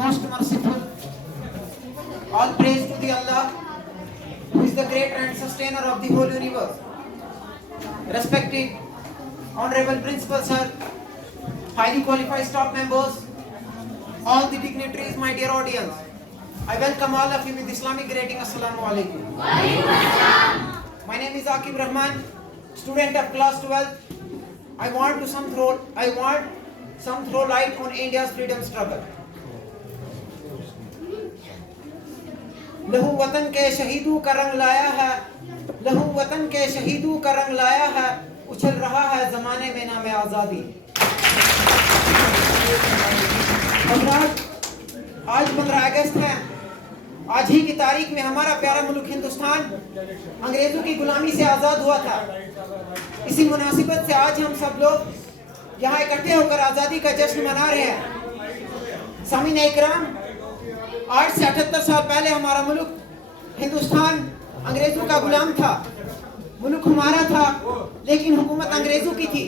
most merciful. All praise to the Allah, who is the creator and sustainer of the whole universe. Respected Honorable Principal Sir, highly qualified staff members, all the dignitaries, my dear audience, I welcome all of you with Islamic greeting. Assalamu alaikum. My name is Aqib Rahman, student of class 12. I want some throw light on India's freedom struggle. लहू वतन के शहीदों का रंग लाया है, लहू वतन के शहीदों का रंग लाया है, उछल रहा है जमाने में नाम आज़ादी। आज 15 अगस्त है। आज ही की तारीख में हमारा प्यारा मुल्क हिंदुस्तान अंग्रेजों की गुलामी से आज़ाद हुआ था। इसी मुनासिबत से आज हम सब लोग यहाँ इकट्ठे होकर आज़ादी का जश्न मना रहे हैं। सामीन इकराम, आज से 78 साल पहले हमारा मुल्क हिंदुस्तान अंग्रेजों का गुलाम था। मुल्क हमारा था लेकिन हुकूमत अंग्रेजों की थी।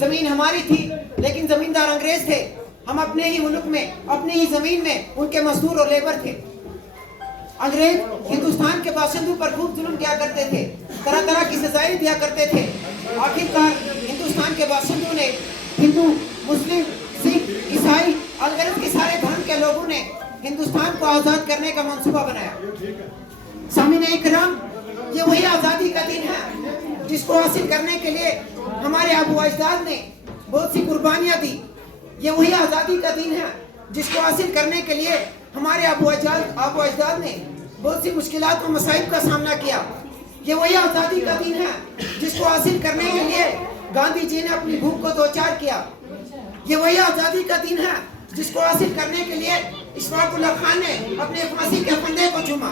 जमीन हमारी थी लेकिन जमींदार अंग्रेज थे। हम अपने ही मुल्क में, अपनी ही जमीन में उनके मजदूर और लेबर थे। अंग्रेज हिंदुस्तान के बाशिंदों पर खूब जुल्म किया करते थे, तरह तरह की सजाएं दिया करते थे। आखिरकार हिंदुस्तान के बाशिंदों ने, हिंदू, मुस्लिम, सिख, ईसाई, अलगरज के सारे धर्म के लोगों ने हिंदुस्तान को आज़ाद करने का मंसूबा बनाया। सामीन इकराम, ये वही आज़ादी का दिन है जिसको हासिल करने के लिए हमारे आबू अजदाद ने बहुत सी कुर्बानियाँ दी। ये वही आज़ादी का दिन है जिसको हासिल करने के लिए हमारे आबू अजदाद ने बहुत सी मुश्किलात और मसाइब का सामना किया। ये वही आज़ादी का दिन है जिसको हासिल करने के लिए गांधी जी ने अपनी भूख को दो चार किया। ये वही आज़ादी का दिन है जिसको हासिल करने के लिए इशफाकुल्लाह खान ने अपने फांसी के फंदे को चूमा।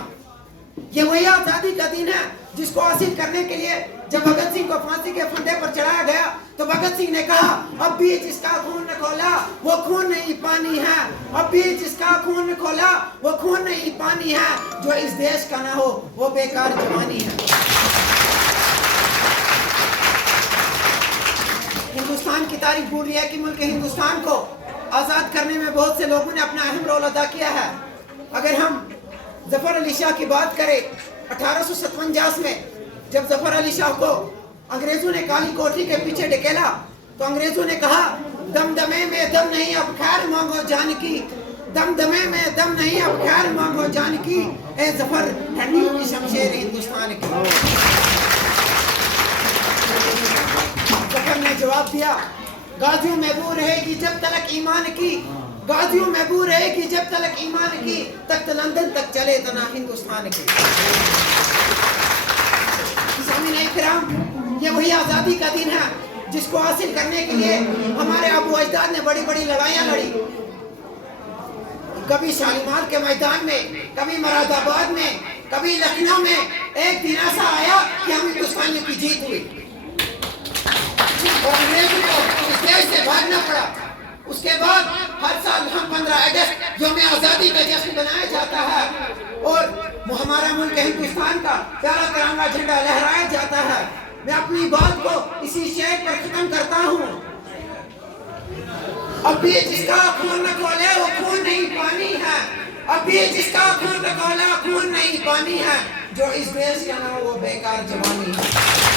ये वही आज़ादी का दिन है जिसको हासिल करने के लिए जब भगत सिंह को फांसी के फंदे पर चढ़ाया गया तो भगत सिंह ने कहा, अब भी जिसका खून न खोला वो खून नहीं पानी है, अब भी जिसका खून न खोला वो खून नहीं पानी है, जो इस देश का ना हो वो बेकार जवानी है। हिंदुस्तान की तारीफ भूल रही है कि मुल्क हिंदुस्तान को आज़ाद करने में बहुत से लोगों ने अपना अहम रोल अदा किया है। अगर हम जफर अली शाह की बात करें, 1857 में जब जफर अली शाह को अंग्रेजों ने काली कोठरी के पीछे ढकेला तो अंग्रेजों ने कहा, दमदमे में दम नहीं अब खैर मांगो जान की, दमदमे में दम नहीं अब खैर मांगो जान की, ए जफर ठंडी की शमशेर हिंदुस्तान की। जफर ने जवाब दिया, गाजियों महबूब रहेगी जब तलक ईमान की, गाजियों महबूब रहेगी जब तलक ईमान की, तख्त लंदन तक चले तना हिंदुस्तान की। सामीन इकराम, ये वही आज़ादी का दिन है जिसको हासिल करने के लिए हमारे आबू अजदाद ने बड़ी बड़ी लड़ाइयाँ लड़ी। कभी शालीमार के मैदान में, कभी मुरादाबाद में, कभी लखनऊ में। एक दिन ऐसा आया कि हम हिंदुस्तानियों की जीत हुई और अंग्रेजों को इस देश से भागना पड़ा। उसके बाद हर साल हम 15 अगस्त यौम आज़ादी का जश्न मनाया जाता है और हमारा मुल्क हिंदुस्तान का प्यारा तिरंगा झंडा लहराया जाता है। मैं अपनी बात को इसी शेर पर खत्म करता हूँ, अभी जिसका खून न खोले वो खून नहीं पानी है, अभी जिसका खून न खोला खून नहीं पानी है, जो इस देश का ना वो बेकार जवानी है।